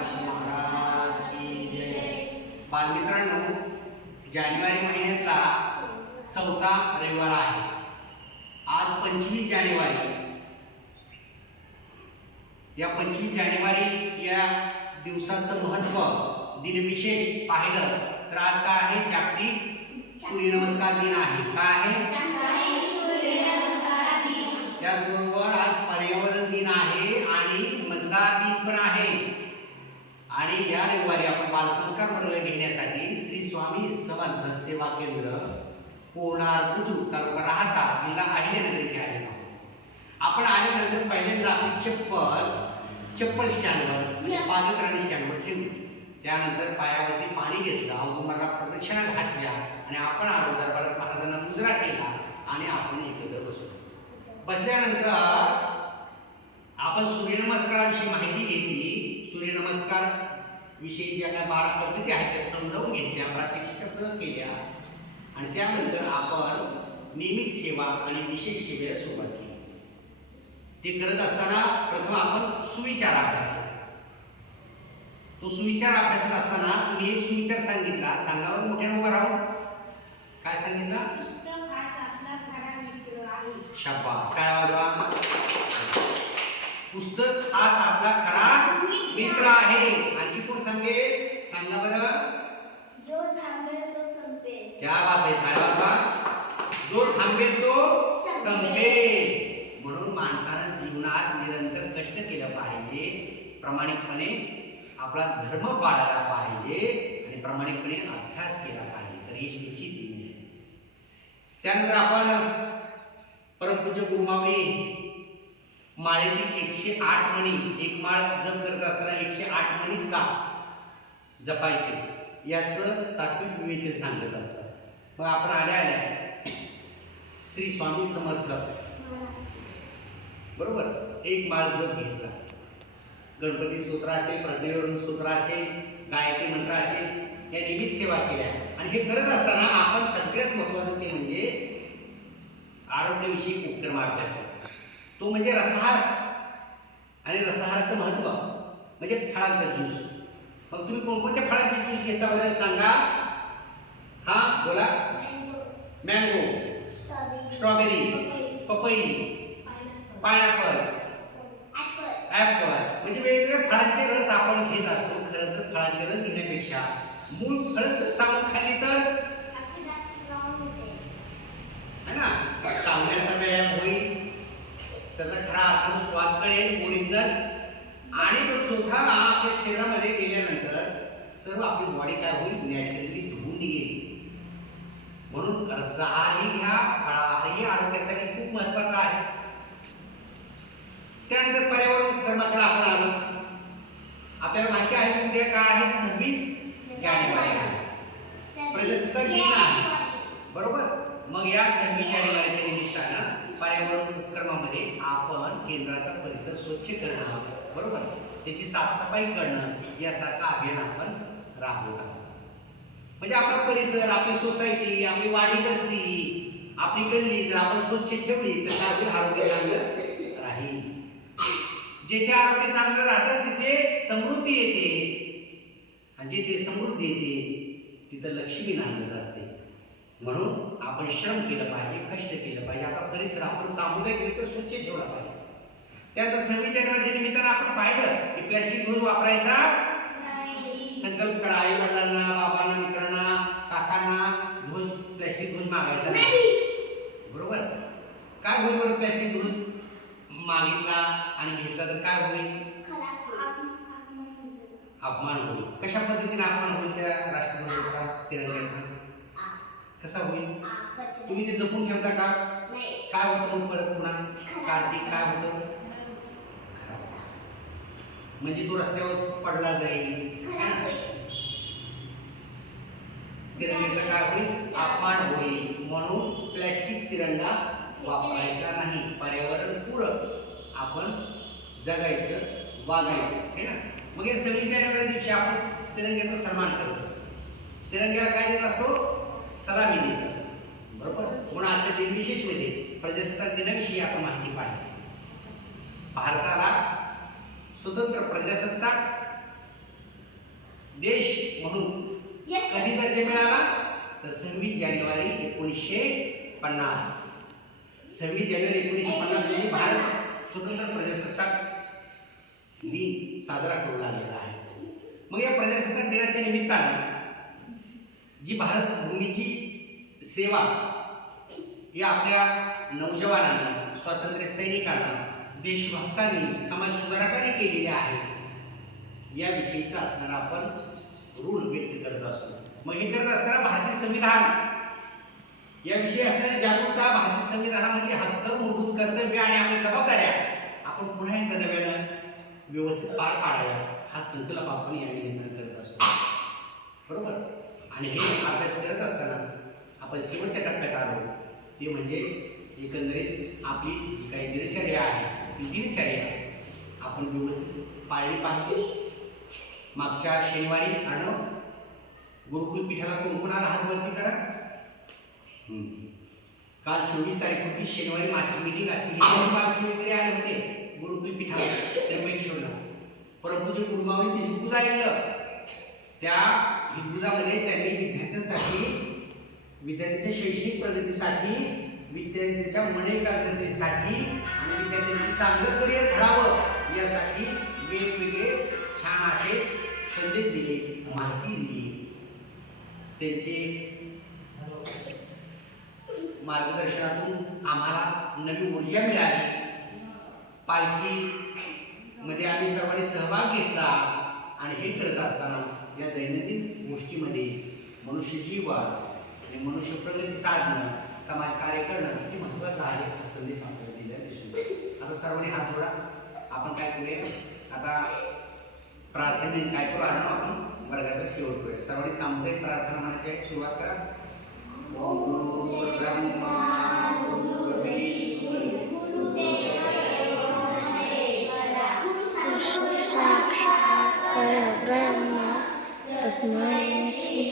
महाराज की जय. बालमित्रांनो, जानेवारी महिन्यातला 4था रविवार आहे. आज 25 जानेवारी. या 25 जानेवारी या दिवसाचं महत्त्व दिनविशेष पाहिलं तर आज काय आहे? जागतिक सूर्यनमस्कार दिन आहे. काय आहे? त्याचबरोबर आज पर्यावरण दिन आहे आणि मतदार दिन पण आहे. आणि या रविवारी आपण बालसंस्कार वर्ग घेण्यासाठी श्री स्वामी समर्थ सेवा केंद्र पोणार बुद्रुक तालुका राहता जिल्हा अहिल्यानगर येथे आलेलो आहोत. आपण आल्यानंतर पहिल्यांदा आपली चप्पल स्टँडवर पादत्राणी स्टँडवर ठेवली. त्यानंतर पायावरती पाणी घेतलं, औदुंबराला प्रदक्षिणा घातल्या आणि आपण आलो दरबारात महाराजांना मुजरा केला आणि आपण एकत्र बसलो. बसल्यानंतर आपण सूर्यनमस्कारांची माहिती घेतली. सूर्यनमस्कार विषयी ज्या काही 12 पद्धती आहेत त्या समजावून घेतल्या, प्रात्यक्षिकासह केल्या आणि त्यानंतर आपण नियमित सेवा आणि विशेष सेवेला सुरुवात केली. ते करत असताना प्रथम आपण सुविचार अभ्यास. तो सुविचार अभ्यासत असताना तुम्ही एक सुविचार सांगितला, सांगावर मोठ्याने उभं राहून. काय सांगितलं? शाबास. काय वाजवा? पुस्तक हाच आपला खरा मित्र आहे. आणखी कोण सांगेल? सांगा बरं. जो थांबेल तो संपेल. क्या बात आहे. काय वाजवा? जो थांबेल तो संपेल. म्हणून माणसानं जीवनात निरंतर कष्ट केलं पाहिजे, प्रामाणिकपणे आपला धर्म पाळायला पाहिजे आणि प्रामाणिकपणे अभ्यास केला पाहिजे. तर यश निश्चित येईल. त्यानंतर आपण परमपूज्य गुरुमावली माळेतील 108 मणी, एक माळ जप करत असताना 108 मणीच का जपायचे याचं तात्विक विवेचन सांगत असतात. मग आपण आल्या श्री स्वामी समर्थ बरोबर एक माळ जप घेतला. गणपती स्तोत्र असेल, प्रज्ञेवरून स्तोत्र असेल, गायत्री मंत्र असेल, या नियमित सेवा केल्या. आणि हे करत असताना आपण सगळ्यात महत्त्वाचं ते म्हणजे आरोग्याविषयी उपक्रम अभ्यास. तो म्हणजे रसहार आणि रसहाराचं महत्त्व म्हणजे फळांचा ज्यूस. मग तुम्ही कोणकोणत्या फळांचे ज्यूस घेता बरं सांगा? हा बोला. मँगो, स्ट्रॉबेरी, पपई, पायनॅपल, ॲपल, म्हणजे वेगवेगळ्या फळांचे रस आपण घेत असतो. खरं तर फळांचे रस घेण्यापेक्षा मूळ फळं जर चावून खाल्ली तर है ना, चावण्याचा व्यायाम होईल, त्याचा खरा आपण स्वाद कळेल ओरिजिनल. आणि तो चोथा आपल्या शरीरामध्ये गेल्यानंतर सर्व आपली बॉडी काय होईल? नॅचरली धुवून निघेल. म्हणून रसाहारही घ्या, फळाहारही आरोग्यासाठी खूप महत्वाचा आहे. त्यानंतर पर्यावरण उपक्रमाकडे आपण आलो. आपल्याला माहिती आहे उद्या काय आहे? 26 जानेवारी आहे, प्रजासत्ताक दिन आहे बरोबर. मग या 26 जानेवारीच्या निमित्तानं पर्यावरण उपक्रमामध्ये आपण केंद्राचा परिसर स्वच्छ करणं बरोबर, त्याची साफसफाई करणं यासारखं अभियान आपण राबवत आहोत. म्हणजे आपला परिसर, आपली सोसायटी, आपली वाडी वस्ती, आपली गल्ली जर आपण स्वच्छ ठेवली तर आपले आरोग्य चांगलं राहील. जिथे आरोग्य चांगलं राहतं तिथे समृद्धी येते आणि जिथे समृद्धी येते तिथं लक्ष्मी नांदत असते. म्हणून आपण श्रम केलं पाहिजे, कष्ट केलं पाहिजे, आपला परिसर आपण सामुदायिकरित्या स्वच्छ ठेवला पाहिजे. त्यानंतर 26 जानेवारीच्या निमित्तानं आपण पाहिलं की प्लॅस्टिक ध्वज वापरायचा संकल्प करा. आई वडिलांना, बाबांना, मित्रांना, काकांना ध्वज, प्लॅस्टिक ध्वज मागायचा नाही बरोबर. काय होईल बरं? प्लॅस्टिक ध्वज मागितला आणि घेतला तर काय होईल? अपमान होईल. कशा पद्धतीने अपमान होईल? त्या राष्ट्रध्वजाचा, तिरंग्याचा कसा होईल? तुम्ही ते जपून ठेवता का? काय होतं मग परत पुन्हा कार्तिक काय होतं? म्हणजे तो रस्त्यावर पडला जाईल, तिरंग्याचा काय होईल? अपमान होईल. म्हणून प्लॅस्टिक तिरंगा वापरायचा नाही. पर्यावरण पूरक आपण जगायचं, वागायचं है ना. मग या 26 जानेवारी दिवशी आपण तिरंग्याचा सन्मान करत असतो. तिरंग्याला काय देत असतो? सलामी देत असतो बरोबर. म्हणून आजच्या दिनविशेषमध्ये प्रजासत्ताक दिनाविषयी आपण माहिती पाहिली. भारताला स्वतंत्र प्रजासत्ताक देश म्हणून कधी दर्जा मिळाला तर 26 जानेवारी 1950. 26 जानेवारी 1950 रोजी भारत स्वतंत्र प्रजासत्ताक दिन साजरा करू लागलेला आहे. मग या प्रजासत्ताक दिनाच्या निमित्तानं जी भारत भूमीची सेवा ही आपल्या नौजवानांनी, स्वातंत्र्य सैनिकांना, देशभक्तांनी, समाजसुधारकांनी केलेली आहे याविषयीचा असणारा आपण ऋण व्यक्त करत असतो. मग हे करत असताना भारतीय संविधान याविषयी असणारी जागरूकता, भारतीय संविधानामध्ये हक्क, मूलभूत कर्तव्य आणि आपल्या जबाबदाऱ्या आपण पुन्हा एकदा नव्यानं व्यवस्थित पार पाडाव्या हा संकल्प आपण या निमित्तानं करत असतो. बरोबर. आणि हे अभ्यास करत असताना आपण शेवटच्या टप्प्यात आलो ते म्हणजे एकंदरीत आपली जी काही दिनचर्या आहे ती दिनचर्या आपण व्यवस्थित पाळली पाहिजे. मागच्या शनिवारी अर्णव गुरुकुल पीठाला कोण आला हात वरती करा. काल 24 तारीख होती, शनिवारी मासिक मीटिंग असते. हे दोन बालशिवकरी आले होते गुरुकुल पीठाला त्र्यंबकेश्वरला. परंतु गुरुमाऊलीचे हिंदूज ऐकलं त्या हिंदुजामध्ये त्यांनी विद्यार्थ्यांच्या शैक्षणिक प्रगतीसाठी, विद्यार्थ्यांच्या मन एकाग्रतेसाठी आणि विद्यार्थ्यांचे चांगलं करिअर घडावं यासाठी वेगवेगळे छान असे संदेश दिले, माहिती दिली. त्यांचे मार्गदर्शनातून आम्हाला नवी ऊर्जा मिळाली. पालखीमध्ये आम्ही सर्वांनी सहभाग घेतला आणि हे करत असताना या दैनंदिन गोष्टीमध्ये मनुष्य जीवन आणि मनुष्य प्रगती साधणं, समाजकार्य करणं किती महत्त्वाचं आहे हा संदेश आपल्याला दिला दिसून. आता सर्वांनी हात जोडा. आपण काय करूया आता प्रार्थनेने काय करू आणू आपण वर्गाचा शेवट करूया. सर्वांनी सामुदायिक प्रार्थना म्हणायची सुरुवात करा. ओम गुरुर्ब्रह्मा गुरुर्विष्णू साक्षात् परब्रह्म तस्मै श्री